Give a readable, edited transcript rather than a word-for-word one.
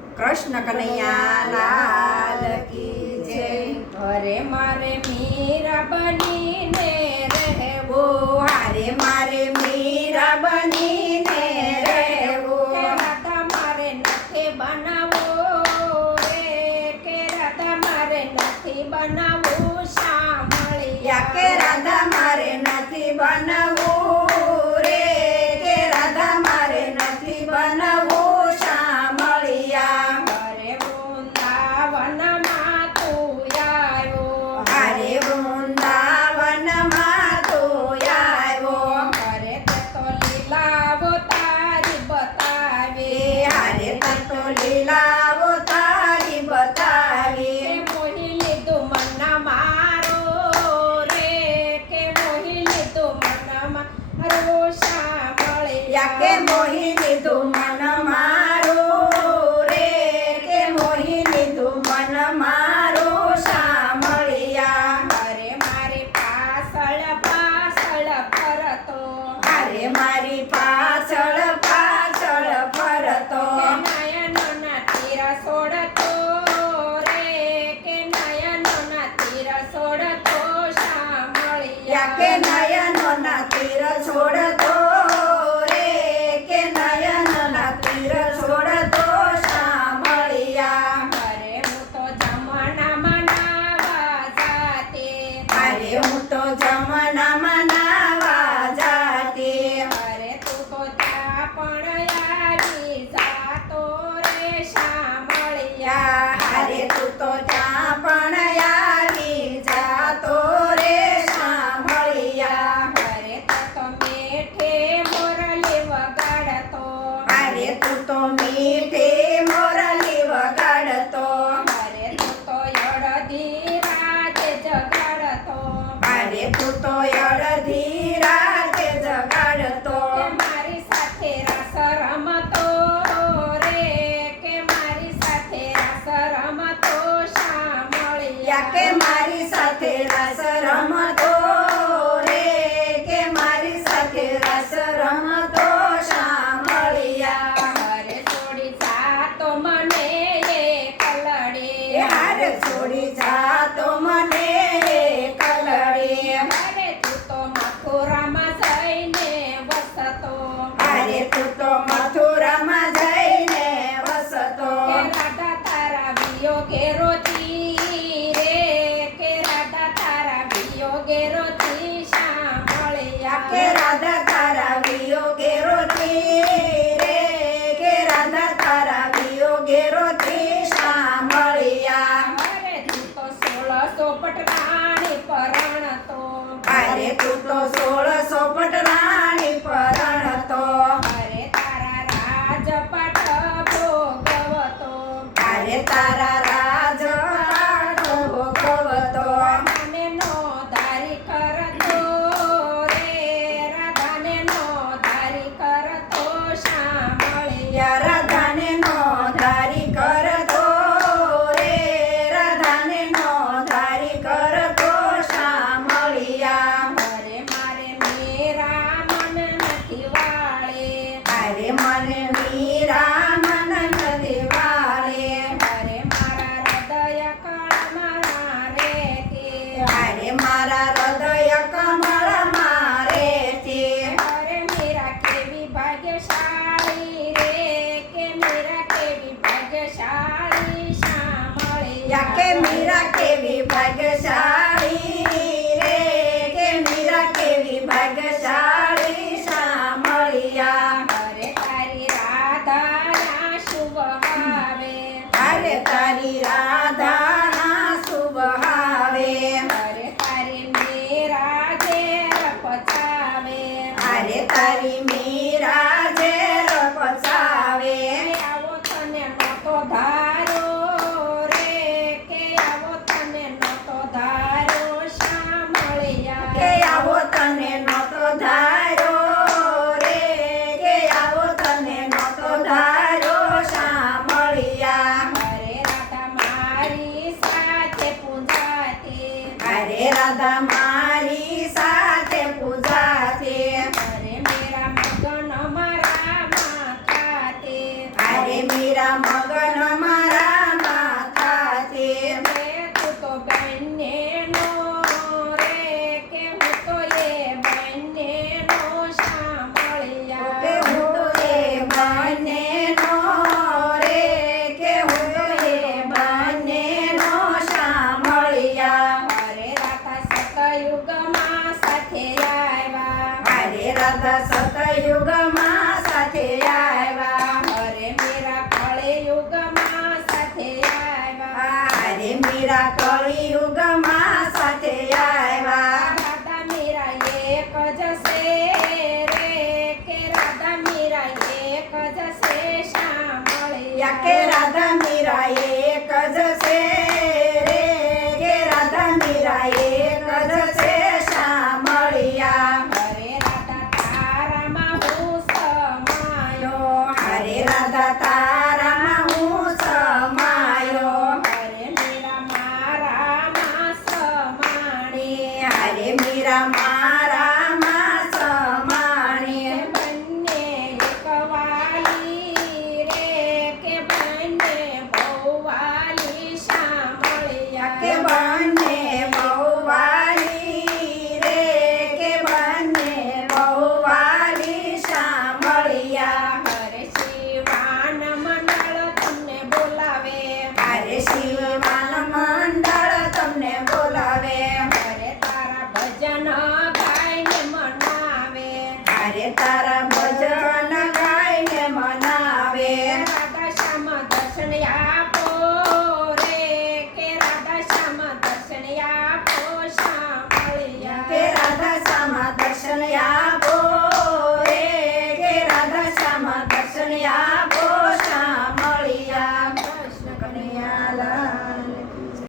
કૃષ્ણ કનૈયા લાલ કી જય। ઘરે મારે મીરા બનીને રહેવું, હારે મારે મીરા બનીને રહેવું। કે રાધા મારે નથી બનાવવું રે, કે રાધા મારે નથી બનાવવું યા કે સાંભળ્યા રાધા મારે નથી બનવું રે, કે રાધા મારે નથી બનવું સાંભળ્યા। ઘરે વૃંદાવનમાં તું આવ્યો, હારે વૃંદાવનમાં તું આવ્યો। ઘરે તે તો લીલાઓ તારી બતાવી, હારે તતો લીલાઓ તારી બતાવી। કે મોહી લીધું મન મારો રે, કે મોહી લીધું મન મારો યા કે સાંભળ્યા મોહી લીધું મન મારું રે, કે મોહી લીધું મન મારું સાંભળ્યા। ઘરે મારી પાછળ પાછળ ફરતો, હારે મારી પાછળ પાછળ ફરતો, કે નયનોના તીર છોડતો રે, કે નયનોના તીર છોડતો યા કે સાંભળ્યા નયનોના તીર છોડતો રે, કે નયનોના તીર છોડતો સાંભળ્યા। ઘરે હું તો જમણામાં નાવા જાતી, હારે હું તો જમનામાં નાવા જાતી। ઘરે તું તો ત્યાં પણ આવી જાતો રે સાંભળ્યા હારે તું તો ત્યાં પણ આવી જાતો રે સાંભળ્યા। ઘરે તો મીઠે મોરલી વગાડતો, હારે તું તો મીઠે મોરલી વગાડતો, ઘરે તું તો અડધી રાતે જગાડતો, હારે તું તો અડધી રાતે જગાડતો, કે મારી સાથે રાસ રમતો રે, કે મારી સાથે રાસ રમતો યા કે સાંભળ્યા મારી સાથે રસ રમતો રે, કે મારી સાથે રસ રમતો સાંભળ્યા। ઘરે છોડી જાતો મને એકલડી, હાર છોડી જાતો મને કલડે, ઘરે તું તો મથુરામાં જઈને વસતો, હારે તું તો મથુરામાં જઈને વસતો, કે રાધા તારા વિયોગે રોતી રે, કે રાધા તારા વિયોગે રોતી યા કે સાંભળ્યા રાધા તારા વિયોગે રોતી રે, કે રાધા તારા વિયોગે રોતી સાંભળ્યા। ઘરે તું તો 16 પટરાણી પરણતો, હારે તું તો 16 પટરાણી પરણતો, ઘરે તારા રાજપાટ ભોગવતો, હારે તારા રાજ ભોગવતો, રાધાને નો ધારી કરતો રે, રાધાને નો ધારી કરતો સાંભળ્યા યા રાધાને નો ધારી કરતો રે, રાધાને નો ધારી કરતો સાંભળ્યા। ઘરે મારે મીરા મન નથી વાળે, હારે મને મીરા મન નથી વાળે, ઘરે મારા હૃદય કળમાં રહેતી, હારે મારા હૃદય કમળ મારે છે। ઘરે મીરા કેવી ભાગ્યશાળી રે, કે મીરા કેવી ભાગ્યશાળી યા કે સાંભળ્યા મીરા કેવી ભાગ્યશાળી રે, કે મીરા કેવી ભાગ્યશાળી સાંભળ્યા। ઘરે તારી રાધાના શુભ આવે, હારે તારી રાધાના શુભ આવે, ઘરે તારી મીરા ઝેર પચાવે, હારે તારી મીરા ઝેર પચાવે, આવો તને નતો ધારો રે, કે આવો તને મીરા કળિયુગમાં સાથે આવ્યા રાધા મીરા એક જ છે રે કે રાધા મીરા એક જ છે સાંભળ્યા કે રાધા મીરા એક જ છે રે કે રાધા મીરા એક જ છે સાંભળ્યા હરે રાધા તારામાં હું સમાયો હરે રાધા તારામાં હું સમાયો હરે મીરા મારામાં સમાણી હરે મીરા મારામાં સમાણી બંને એક વાલી રે કે બંને બહુ વાલી સાંભળ્યા કે બંને બહુ વાલી રે કે બંને બહુ વાલી સાંભળ્યા હરે શિવાન મંડળ તમને બોલાવે હરે શિવાન મંડળ તમને બોલાવે હરે તારા ભજન ગાઈને મનાવે હરે તારા ભજન ગાઈને મનાવે રાધા શ્યામ દર્શન આપો રે કે રાધા શ્યામ દર્શન આપો સાંભળ્યા કે રાધા શ્યામા દર્શન આપો રે કે રાધા શ્યામા દર્શન આપો સાંભળ્યા કૃષ્ણ કનૈયા લાલ